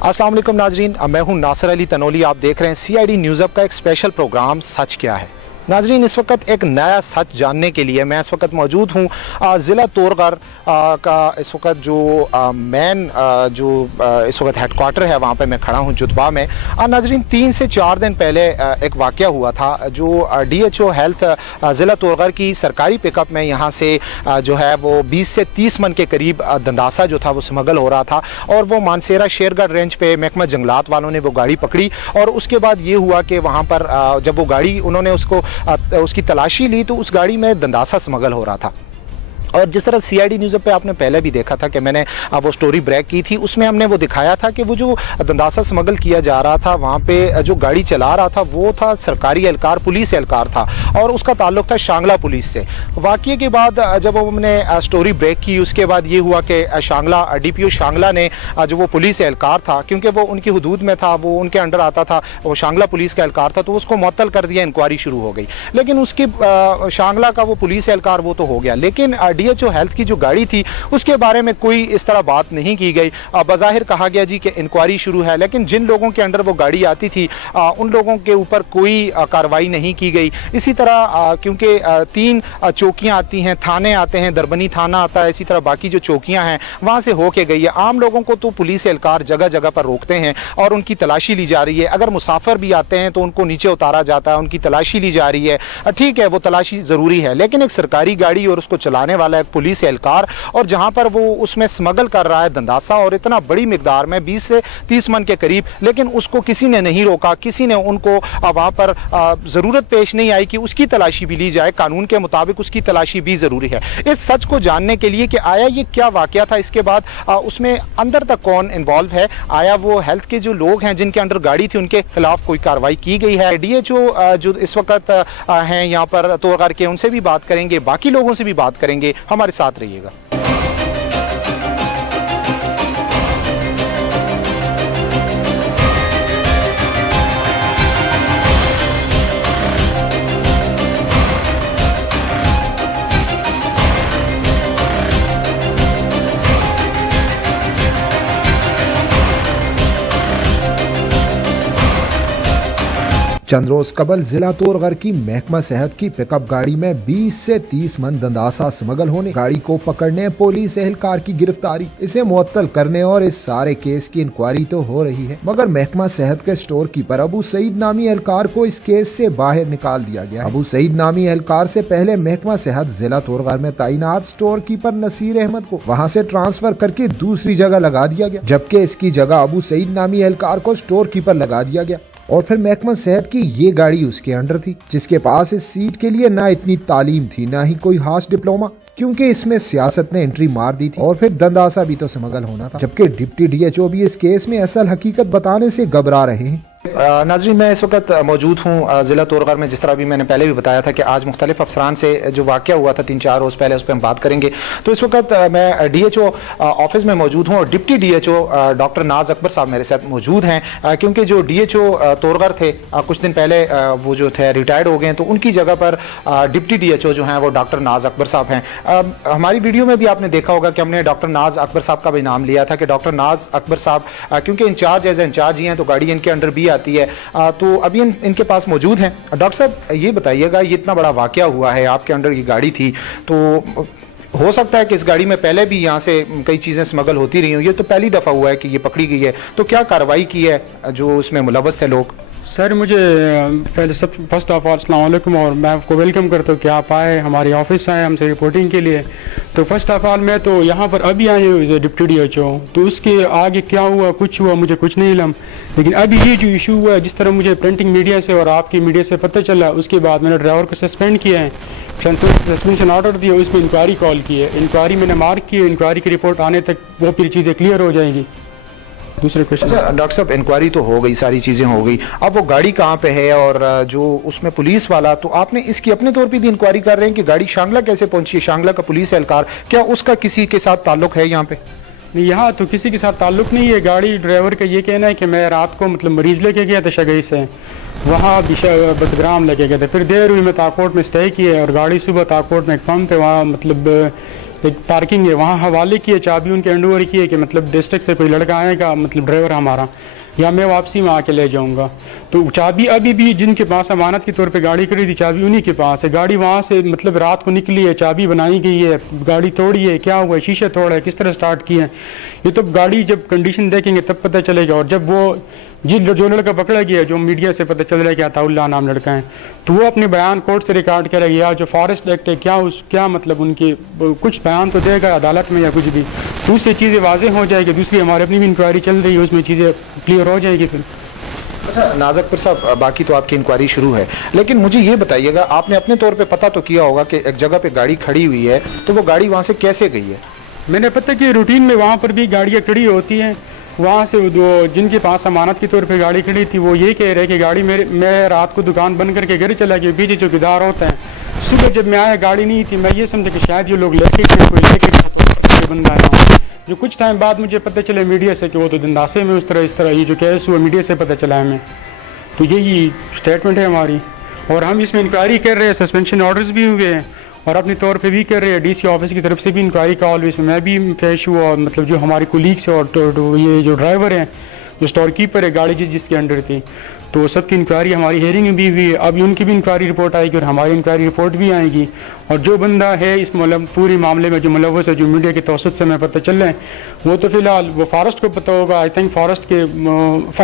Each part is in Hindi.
अस्सलाम वालेकुम नाजरीन, मैं हूं नासिर अली तनोली। आप देख रहे हैं CID न्यूज़ अप का एक स्पेशल प्रोग्राम सच क्या है। नाजरीन, इस वक्त एक नया सच जानने के लिए मैं इस वक्त मौजूद हूँ ज़िला तोरगर का इस वक्त जो मेन इस वक्त हेडक्वार्टर है वहाँ पे मैं खड़ा हूँ जुतबा में। नाजरीन, 3 से 4 दिन पहले एक वाक़या हुआ था जो DHO हेल्थ ज़िला तोरगर की सरकारी पिकअप में यहाँ से जो है वो 20 से 30 मन के करीब दंदासा जो था वो स्मगल हो रहा था और वो मानसेरा शेरगढ़ रेंज पे महकमा जंगलात वालों ने वो गाड़ी पकड़ी और उसके बाद ये हुआ कि वहाँ पर जब वो गाड़ी उन्होंने उसकी तलाशी ली तो उस गाड़ी में दंदासा स्मगल हो रहा था। और जिस तरह CID न्यूज़ पे आपने पहले भी देखा था कि मैंने वो स्टोरी ब्रेक की थी, उसमें हमने वो दिखाया था कि वो जो दंदासा स्मगल किया जा रहा था वहाँ पे जो गाड़ी चला रहा था वो था सरकारी एहलकार, पुलिस एहलकार था और उसका ताल्लुक था शांगला पुलिस से। वाक़ये के बाद जब हमने स्टोरी ब्रेक की उसके बाद ये हुआ कि शांगला DPO शांगला ने जो वो पुलिस एहलकार था, क्योंकि वो उनकी हदूद में था, वो उनके अंडर आता था, वो शांगला पुलिस का एहलकार था, तो उसको मुअत्तल कर दिया, इंक्वायरी शुरू हो गई। लेकिन उसकी शांगला का वो पुलिस एहलकार वो तो हो गया, लेकिन DHO हेल्थ की जो गाड़ी थी उसके बारे में कोई इस तरह बात नहीं की गई। बज़ाहिर कहा गया जी कि इंक्वायरी शुरू है, लेकिन जिन लोगों के अंडर वो गाड़ी आती थी उन लोगों के ऊपर कोई कार्रवाई नहीं की गई। इसी तरह क्योंकि 3 चौकियां आती हैं, थाने आते हैं, दरबनी थाना आता है, इसी तरह बाकी जो चौकियां हैं वहां से होके गई है। आम लोगों को तो पुलिस एहलकार जगह जगह पर रोकते हैं और उनकी तलाशी ली जा रही है। अगर मुसाफिर भी आते हैं तो उनको नीचे उतारा जाता है, उनकी तलाशी ली जा रही है। ठीक है, वो तलाशी जरूरी है, लेकिन एक सरकारी गाड़ी और उसको चलाने वाला एक पुलिस एहलकार और जहां पर वो उसमें स्मगल कर रहा है दंदासा और इतना बड़ी मिकदार में 20 से 30 मन के करीब, लेकिन उसको किसी ने नहीं रोका, किसी ने उनको वहां पर जरूरत पेश नहीं आई कि उसकी तलाशी भी ली जाए। कानून के मुताबिक उसकी तलाशी भी जरूरी है। इस सच को जानने के लिए कि आया ये क्या वाकया था, इसके बाद उसमें अंदर तक कौन इन्वॉल्व है, आया वो हेल्थ के जो लोग हैं जिनके अंडर गाड़ी थी उनके खिलाफ कोई कार्रवाई की गई है। DHO जो इस वक्त हैं यहाँ पर तोरगर के, उनसे भी बात करेंगे, बाकी लोगों से भी बात करेंगे। हमारे साथ रहिएगा। चंद रोज कबल जिला तोरगर की महकमा सेहत की पिकअप गाड़ी में 20 से 30 मन दंदासा स्मगल होने, गाड़ी को पकड़ने पुलिस एहलकार की गिरफ्तारी, इसे मुअत्तल करने और इस सारे केस की इंक्वायरी तो हो रही है, मगर महकमा सेहत के स्टोर कीपर अबू सईद नामी एहलकार को इस केस से बाहर निकाल दिया गया। अबू सईद नामी एहलकार से पहले महकमा सेहत जिला तोरगर में तैनात स्टोर कीपर नसीर अहमद को वहाँ से ट्रांसफर करके दूसरी जगह लगा दिया गया, जबकि इसकी जगह अबू सईद नामी एहलकार को स्टोर कीपर लगा दिया गया। और फिर महकमा सेहत की ये गाड़ी उसके अंडर थी, जिसके पास इस सीट के लिए ना इतनी तालीम थी ना ही कोई खास डिप्लोमा, क्योंकि इसमें सियासत ने एंट्री मार दी थी और फिर दंदासा भी तो स्मगल होना था। जबकि डिप्टी DHO भी इस केस में असल हकीकत बताने से घबरा रहे हैं। नाजरीन, मैं इस वक्त मौजूद हूँ ज़िला तोरगर में। जिस तरह भी मैंने पहले भी बताया था कि आज मुख्तलिफ अफसरान से जो वाक़या हुआ था 3-4 रोज़ पहले, उस पर हम बात करेंगे। तो इस वक्त मैं DHO ऑफिस में मौजूद हूँ और डिप्टी DHO डॉक्टर नाज अकबर साहब मेरे साथ मौजूद हैं, क्योंकि जो DHO तोरगर थे कुछ दिन पहले वो जो थे रिटायर्ड हो गए, तो उनकी जगह पर डिप्टी DHO जो हैं वो डॉक्टर नाज अकबर साहब हैं। हमारी वीडियो में भी आपने देखा होगा कि हमने डॉक्टर नाज अकबर साहब का भी नाम लिया था कि डॉक्टर नाज अकबर साहब क्योंकि इंचार्ज एज इंचार्ज ही हैं तो गाड़ी इनके अंडर भी आती है। तो अभी इनके पास मौजूद हैं। डॉक्टर साहब, ये बताइएगा, ये इतना बड़ा वाकया हुआ है, आपके अंडर ये गाड़ी थी, तो हो सकता है कि इस गाड़ी में पहले भी यहाँ से कई चीज़ें स्मगल होती रही हूँ, ये तो पहली दफ़ा हुआ है कि ये पकड़ी गई है, तो क्या कार्रवाई की है जो उसमें मुलव्वस थे लोग? सर, मुझे पहले सब फर्स्ट ऑफ ऑल अस्सलाम वालेकुम, और मैं आपको वेलकम करता हूँ कि आप आए, हमारे ऑफिस आए हमसे रिपोर्टिंग के लिए। तो फर्स्ट ऑफ ऑल मैं तो यहाँ पर अभी आए हुए डिप्टी DHO, तो उसके आगे क्या हुआ, कुछ हुआ, मुझे कुछ नहीं इल्म, लेकिन अभी ये जो इशू हुआ है, जिस तरह मुझे प्रिंटिंग मीडिया से और आपकी मीडिया से पता चला, उसके बाद मैंने ड्राइवर को सस्पेंड किया है, सस्पेंशन ऑर्डर दिया, उसमें इंक्वायरी कॉल की है, इंक्वायरी मैंने मार्क की है, इंक्वायरी की रिपोर्ट आने तक वो फिर चीज़ें क्लियर हो जाएंगी। दूसरे क्वेश्चन। अच्छा डॉक्टर साहब, इंक्वायरी तो हो गई, सारी चीज़ें हो गई, अब वो गाड़ी कहाँ पे है और जो उसमें पुलिस वाला, तो आपने इसकी अपने तौर पे भी इंक्वायरी कर रहे हैं कि गाड़ी शांगला कैसे पहुंची है, शांगला का पुलिस एहलकार, क्या उसका किसी के साथ ताल्लुक है यहाँ पे? नहीं, यहाँ तो किसी के साथ ताल्लुक नहीं है। गाड़ी ड्राइवर का ये कहना है कि मैं रात को मतलब मरीज लेके गया था शगई से, वहाँ बदग्राम लेके गए थे, फिर देर हुई मैं ताकोट में स्टे किए और गाड़ी सुबह ताकोट में एक पंप है वहाँ मतलब एक पार्किंग है, वहाँ हवाले की है, चाबी उनके हैंडओवर की है कि मतलब डिस्ट्रिक्ट से कोई लड़का आएगा, मतलब ड्राइवर हमारा, या मैं वापसी में आके ले जाऊंगा। तो चाबी अभी भी जिनके पास अमानत के तौर पे गाड़ी खड़ी थी, चाबी उन्हीं के पास है। गाड़ी वहाँ से मतलब रात को निकली है, चाबी बनाई गई है, गाड़ी तोड़ी है, क्या हुआ है, शीशे तोड़ा है, किस तरह स्टार्ट किया है, ये तो गाड़ी जब कंडीशन देखेंगे तब पता चलेगा। और जब वो जो लड़का पकड़ा गया, जो मीडिया से पता चल रहा है कि अताउल्लाह नाम लड़का है, तो वो अपने बयान कोर्ट से रिकॉर्ड करेगा, या जो फॉरेस्ट एक्ट है क्या मतलब उनके कुछ बयान तो देगा अदालत में या कुछ भी, तो उससे चीज़ें वाज़ेह हो जाएगी। दूसरी हमारी अपनी भी इंक्वायरी चल रही है, उसमें चीज़ें क्लियर हो जाएगी फिर। अच्छा नाजकपुर साहब, बाकी तो आपकी इंक्वायरी शुरू है, लेकिन मुझे ये बताइएगा, आपने अपने तौर पे पता तो किया होगा कि एक जगह पे गाड़ी खड़ी हुई है, तो वो गाड़ी वहाँ से कैसे गई है? मैंने पता कि रूटीन में वहाँ पर भी गाड़ियाँ खड़ी होती हैं, वहाँ से जो जिनके पास अमानत के तौर पे गाड़ी खड़ी थी वो ये कह रहे कि गाड़ी मैं रात को दुकान बंद करके घर चला गया, पीछे चौकीदार होता है, सुबह जब मैं आया गाड़ी नहीं थी, मैं ये समझा कि शायद ये लोग लेके बंदा आया हूँ। जो कुछ टाइम बाद मुझे पता चले मीडिया से कि वो तो दंदासे में इस तरह ये जो केस हुआ मीडिया से पता चला हमें, तो यही स्टेटमेंट है हमारी। और हम इसमें इंक्वायरी कर रहे हैं, सस्पेंशन ऑर्डर्स भी हुए हैं और अपने तौर पे भी कर रहे हैं, डीसी ऑफिस की तरफ से भी इंक्वायरी कॉल, इसमें मैं भी पेश हुआ, और मतलब जो हमारी कोलीग्स है और ये जो ड्राइवर हैं, जो स्टोर कीपर है, गाड़ी जिसके अंडर थी, तो सबकी इंक्वायरी हमारी हेयरिंग में भी हुई है। अभी उनकी भी इंक्वायरी रिपोर्ट आएगी और हमारी इंक्वायरी रिपोर्ट भी आएगी। और जो बंदा है इस पूरी मामले में जो मुलव्वस है, जो मीडिया के तौसत से हमें पता चल रहा है, वो तो फिलहाल वो फॉरेस्ट को पता होगा, आई थिंक फॉरेस्ट के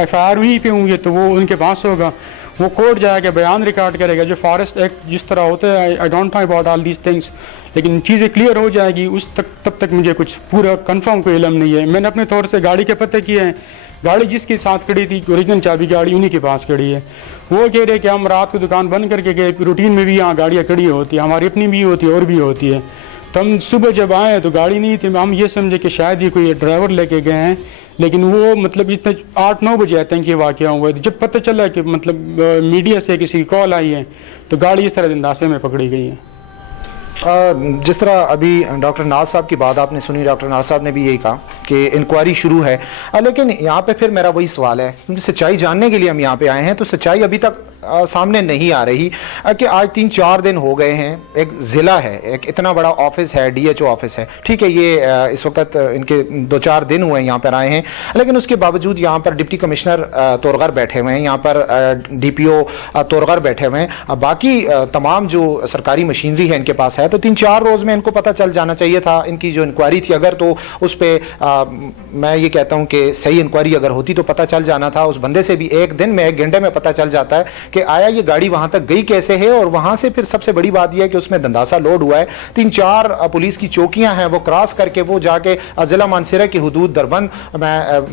FIR हुई पे होंगे तो वो उनके पास होगा, वो कोर्ट जाएगा, बयान रिकॉर्ड करेगा, जो फॉरेस्ट एक्ट जिस तरह होता है, I don't know about all these things, लेकिन चीज़ें क्लियर हो जाएगी तब तक मुझे कुछ पूरा कंफर्म कोई इल्म नहीं है। मैंने अपने तौर से गाड़ी के पते किए हैं, गाड़ी जिसके साथ खड़ी थी ओरिजिनल चाबी गाड़ी उन्हीं के पास खड़ी है। वो कह रहे कि हम रात को दुकान बंद करके गए, रूटीन में भी यहाँ गाड़ियाँ खड़ी होती है, हमारी अपनी भी होती है और भी होती है, तो हम सुबह जब आए तो गाड़ी नहीं थी, हम ये समझे कि शायद ये कोई ड्राइवर लेके गए हैं, लेकिन वो मतलब इतने 8-9 बजे आते हैं कि वाक़या हुआ है। जब पता चला कि मतलब मीडिया से किसी की कॉल आई है तो गाड़ी इस तरह दंदासे में पकड़ी गई है। जिस तरह अभी डॉक्टर नाज साहब की बात आपने सुनी, डॉक्टर नाज साहब ने भी यही कहा कि इंक्वायरी शुरू है, लेकिन यहाँ पे फिर मेरा वही सवाल है, क्योंकि सच्चाई जानने के लिए हम यहाँ पे आए हैं, तो सच्चाई अभी तक सामने नहीं आ रही कि आज 3-4 दिन हो गए हैं, एक ज़िला है, एक इतना बड़ा ऑफिस है, DHO ऑफिस है, ठीक है, ये इस वक्त इनके 2-4 दिन हुए यहाँ पर आए हैं, लेकिन उसके बावजूद यहाँ पर डिप्टी कमिश्नर तोरगर बैठे हुए हैं, यहाँ पर DPO तोरगर बैठे हुए हैं, बाकी तमाम जो सरकारी मशीनरी है इनके पास है, तो 3-4 रोज में इनको पता चल जाना चाहिए था। इनकी जो इंक्वायरी थी अगर, तो उस पर मैं ये कहता हूँ कि सही इंक्वायरी अगर होती तो पता चल जाना था, उस बंदे से भी एक दिन में, एक घंटे में पता चल जाता है कि आया ये गाड़ी वहां तक गई कैसे है, और वहां से फिर सबसे बड़ी बात यह है कि उसमें दंदासा लोड हुआ है। 3-4 पुलिस की चौकियां हैं, वो क्रॉस करके वो जाके जिला मानसरा की हुदूद दरबंद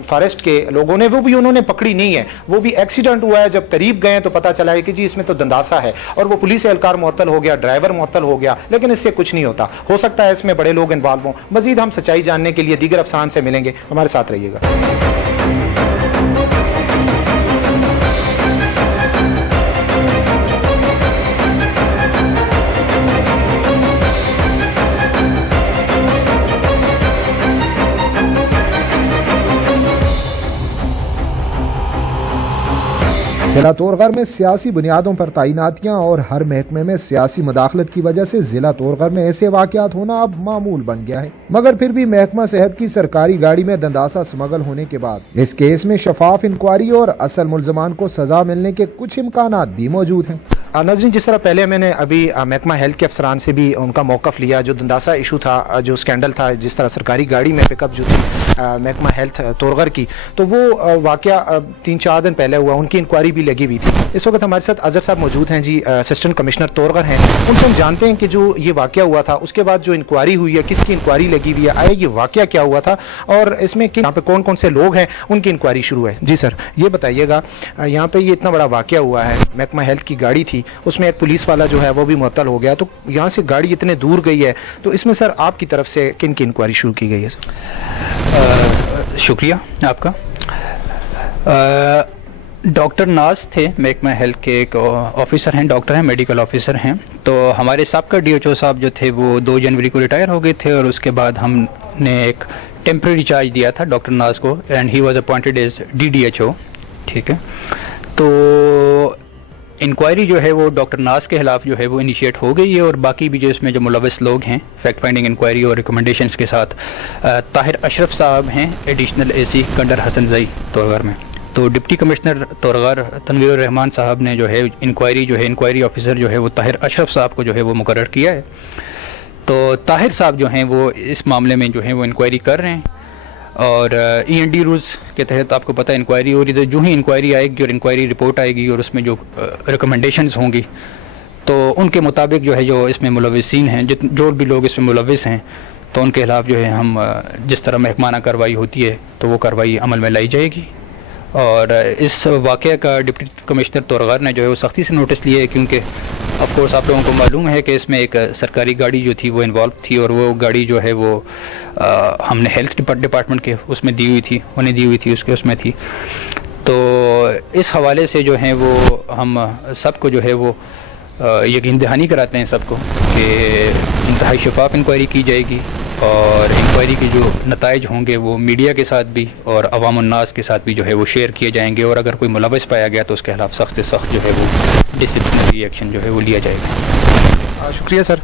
फॉरेस्ट के लोगों ने, वो भी उन्होंने पकड़ी नहीं है, वो भी एक्सीडेंट हुआ है, जब करीब गए तो पता चला है कि जी इसमें तो दंदासा है, और वो पुलिस एहलकार मुअत्तल हो गया, ड्राइवर मुअत्तल हो गया, लेकिन इससे कुछ नहीं होता। हो सकता है इसमें बड़े लोग इन्वॉल्व हों। मजीद हम सच्चाई जानने के लिए दीगर अफसान से मिलेंगे, हमारे साथ रहिएगा। जिला तोरगर में सियासी बुनियादों पर तैनातियां और हर महकमे में सियासी मदाखलत की वजह से जिला तोरगर में ऐसे वाकयात होना अब मामूल बन गया है, मगर फिर भी महकमा सेहत की सरकारी गाड़ी में दंदासा स्मगल होने के बाद इस केस में शफाफ इंक्वायरी और असल मुल्जमान को सजा मिलने के कुछ इम्कानात भी मौजूद हैं। नाज़रीन, जिस तरह पहले मैंने अभी महकमा हेल्थ के अफसरान से भी उनका मौक़िफ़ लिया, जो दंदासा इशू था, जो स्कैंडल था, जिस तरह सरकारी गाड़ी में पिकअप जो थी महकमा हेल्थ तोरगर की, तो वो वाक़या 3-4 दिन पहले हुआ, उनकी इंक्वायरी भी लगी हुई थी। इस वक्त हमारे साथ अजहर साहब मौजूद हैं जी, असिस्टेंट कमिश्नर तोरगर हैं। उनसे हम जानते हैं कि जो ये वाक़या हुआ था, उसके बाद जो इंक्वायरी हुई है, किसकी इंक्वायरी लगी हुई है, आया ये वाक़या क्या हुआ था, और इसमें यहाँ पे कौन कौन से लोग हैं, उनकी इंक्वायरी शुरू है। जी सर, ये बताइएगा, यहाँ पे ये इतना बड़ा वाक़या हुआ है, महकमा हेल्थ की गाड़ी थी, उसमें एक पुलिस वाला जो है वो भी मुअत्तल हो गया, तो यहाँ से गाड़ी इतने दूर गई है, तो इसमें सर आपकी तरफ से किन की इंक्वायरी शुरू की गई है? शुक्रिया आपका। डॉक्टर नाज थे, महकमा हेल्थ के एक ऑफिसर हैं, डॉक्टर हैं, मेडिकल ऑफिसर हैं। तो हमारे साबका DHO साहब जो थे वो 2 जनवरी को रिटायर हो गए थे, और उसके बाद हमने एक टेम्प्रेरी चार्ज दिया था डॉक्टर नाज को, and he was appointed as DDHO। ठीक है, तो इंक्वायरी जो है वो डॉक्टर नाज के खिलाफ जो है वो इनिशिएट हो गई है, और बाकी भी जो इसमें जो मुलविस लोग हैं फैक्ट फाइंडिंग इंक्वायरी और रिकमेंडेशंस के साथ ताहिर अशरफ साहब हैं एडिशनल एसी कंडर हसन जई तोरगर में। तो डिप्टी कमिश्नर तोरगर तनवीर रहमान साहब ने जो है इंक्वायरी ऑफिसर जो है वो ताहिर अशरफ साहब को जो है वो मुकर्रर किया है। तो ताहिर साहब जो हैं वो इस मामले में जो है वो इंक्वायरी कर रहे हैं, और END रूल्स के तहत आपको पता है इंक्वायरी हो रही है। जो ही इंक्वायरी आएगी और इंक्वायरी रिपोर्ट आएगी और उसमें जो रिकमेंडेशंस होंगी तो उनके मुताबिक जो है जो इसमें मुलविसीन हैं, जो भी लोग इसमें मुलविस हैं, तो उनके खिलाफ जो है हम जिस तरह महकमाना कार्रवाई होती है तो वो कार्रवाई अमल में लाई जाएगी। और इस वाक़े का डिप्टी कमिश्नर तोरगर ने जो है वो सख्ती से नोटिस लिया है, क्योंकि ऑफ कोर्स आप लोगों को मालूम है कि इसमें एक सरकारी गाड़ी जो थी वो इन्वॉल्व थी, और वो गाड़ी जो है वो हमने हेल्थ डिपार्टमेंट के उसमें दी हुई थी, उन्हें दी हुई थी, उसके उसमें थी। तो इस हवाले से जो है वो हम सबको जो है वो यकीन दहानी कराते हैं सबको कि इंतहाई शफाफ इंक्वायरी की जाएगी, और इंक्वायरी के जो नताइज होंगे वो मीडिया के साथ भी और अवाम उन्नास के साथ भी जो है वो शेयर किए जाएंगे, और अगर कोई मुलविस पाया गया तो उसके खिलाफ सख्त से सख्त जो है वो डिसिप्लिनरी एक्शन जो है वो लिया जाएगा। शुक्रिया सर।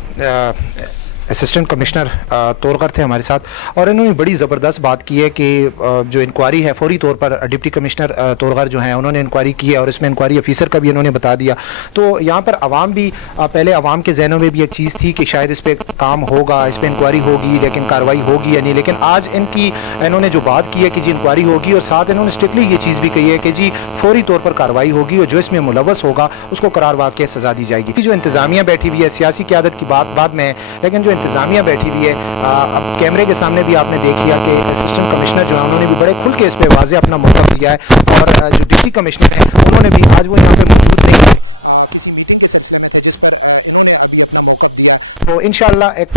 असिस्टेंट कमिश्नर तोरगर थे हमारे साथ, और इन्होंने बड़ी ज़बरदस्त बात की है कि जो इंक्वायरी है फौरी तौर पर डिप्टी कमिश्नर तोरगर जो हैं उन्होंने इंक्वायरी की है, और इसमें इंक्वायरी ऑफिसर का भी इन्होंने बता दिया। तो यहाँ पर आवाम भी पहले आवाम के जहनों में भी एक चीज़ थी कि शायद इस पर काम होगा, इस पर इंक्वायरी होगी, लेकिन कार्रवाई होगी या नहीं। लेकिन आज इन्होंने जो बात की है कि जी इंक्वायरी होगी, और साथ इन्होंने स्ट्रिक्टली ये चीज़ भी कही है कि जी फौरी तौर पर कार्रवाई होगी, और जो इसमें मुलव्वस होगा उसको करार वाक़ई सज़ा दी जाएगी। जो इंतज़ामिया बैठी हुई है, सियासी क़यादत की बात बाद में है, लेकिन जो इंतज़ामिया बैठी हुई है, अब कैमरे के सामने भी आपने देख लिया कि असिस्टेंट कमिश्नर जो है उन्होंने भी बड़े खुल के इस पे वाज़े अपना मौक़िफ़ दिया है, और जो डिप्टी कमिश्नर हैं उन्होंने भी, आज वो यहाँ पे मौजूद नहीं है, तो इंशाअल्लाह एक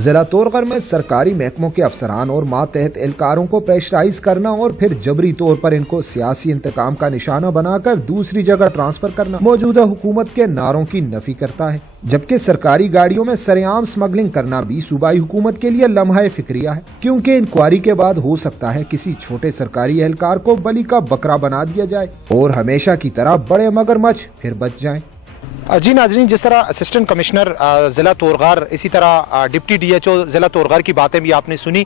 जिला तोरगर में सरकारी महकमों के अफसरान और मातहत एहलकारों को प्रेशराइज करना और फिर जबरी तौर पर इनको सियासी इंतकाम का निशाना बनाकर दूसरी जगह ट्रांसफर करना मौजूदा हुकूमत के नारों की नफी करता है, जबकि सरकारी गाड़ियों में सरेआम स्मगलिंग करना भी सूबाई हुकूमत के लिए लम्हा फिक्रिया है, क्योंकि इंक्वायरी के बाद हो सकता है किसी छोटे सरकारी एहलकार को बलि का बकरा बना दिया जाए और हमेशा की तरह बड़े मगरमच्छ फिर बच जाएं। जी नाजरीन, जिस तरह असिस्टेंट कमिश्नर ज़िला तोरगर, इसी तरह डिप्टी DHO ज़िला तोरगर की बातें भी आपने सुनी।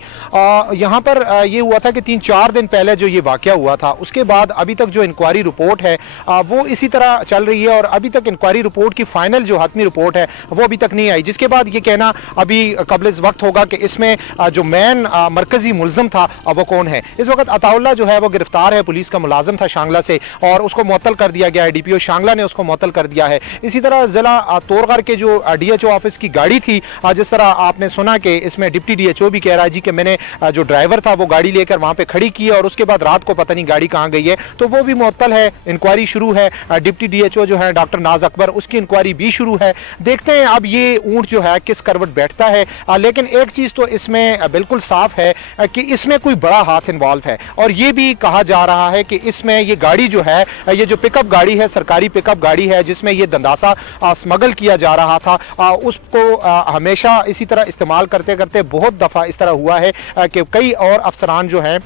यहाँ पर ये हुआ था कि 3-4 दिन पहले जो ये वाक़या हुआ था, उसके बाद अभी तक जो इंक्वायरी रिपोर्ट है वो इसी तरह चल रही है, और अभी तक इंक्वायरी रिपोर्ट की फाइनल जो हतमी रिपोर्ट है वो अभी तक नहीं आई, जिसके बाद ये कहना अभी कबल इस वक्त होगा कि इसमें जो मेन मरकजी मुलजम था वो कौन है। इस वक्त अताउल्ला जो है वो गिरफ्तार है, पुलिस का मुलाजिम था शांगला से, और उसको मुअत्तल कर दिया गया है, DPO शांगला ने उसको मुअत्तल कर दिया है। इसी तरह जिला तोरगर के जो DHO ऑफिस की गाड़ी थी, जिस तरह आपने सुना कि इसमें डिप्टी DHO भी कह रहा है जी कि मैंने जो ड्राइवर था वो गाड़ी लेकर वहां पे खड़ी की है, और उसके बाद रात को पता नहीं गाड़ी कहां गई है, तो वो भी मुअत्तल है, इंक्वायरी शुरू है। डिप्टी DHO जो है डॉक्टर नाज अकबर, उसकी इंक्वायरी भी शुरू है। देखते हैं अब ये ऊंट जो है किस करवट बैठता है, लेकिन एक चीज तो इसमें बिल्कुल साफ है कि इसमें कोई बड़ा हाथ इन्वॉल्व है, और ये भी कहा जा रहा है कि इसमें ये गाड़ी जो है, ये जो पिकअप गाड़ी है, सरकारी पिकअप गाड़ी है, जिसमें ये दंदासा स्मगल किया जा रहा था, उसको हमेशा इसी तरह इस्तेमाल करते करते बहुत दफ़ा इस तरह हुआ है कि कई और अफसरान जो हैं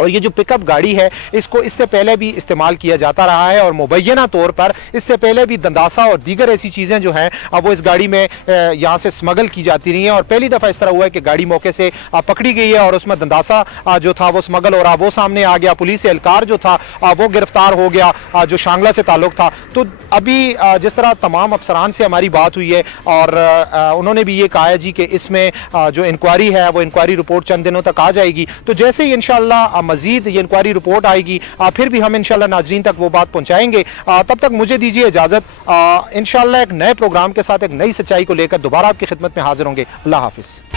और ये जो पिकअप गाड़ी है इसको इससे पहले भी इस्तेमाल किया जाता रहा है और मुबैना तौर पर इससे पहले भी दंदासा और दीगर ऐसी चीज़ें जो हैं वो इस गाड़ी में यहाँ से स्मगल की जाती रही हैं। और पहली दफ़ा इस तरह हुआ है कि गाड़ी मौके से पकड़ी गई है और उसमें दंदासा जो था वो स्मगल हो रहा, वो सामने आ गया। पुलिस एहलकार जो था वो गिरफ्तार हो गया जो शांगला से ताल्लुक था। तो अभी जिस तरह तमाम अफसरान से हमारी बात हुई है और उन्होंने भी ये कहा है जी कि इसमें जो इंक्वायरी है वो इंक्वायरी रिपोर्ट चंद दिनों तक आ जाएगी। तो जैसे ही इंशाअल्लाह मजीद ये इंक्वायरी रिपोर्ट आएगी फिर भी हम इंशाअल्लाह नाजरीन तक वो बात पहुंचाएंगे। तब तक मुझे दीजिए इजाजत। इंशाअल्लाह एक नए प्रोग्राम के साथ एक नई सच्चाई को लेकर दोबारा आपकी खिदमत में हाजिर होंगे। अल्लाह हाफिज।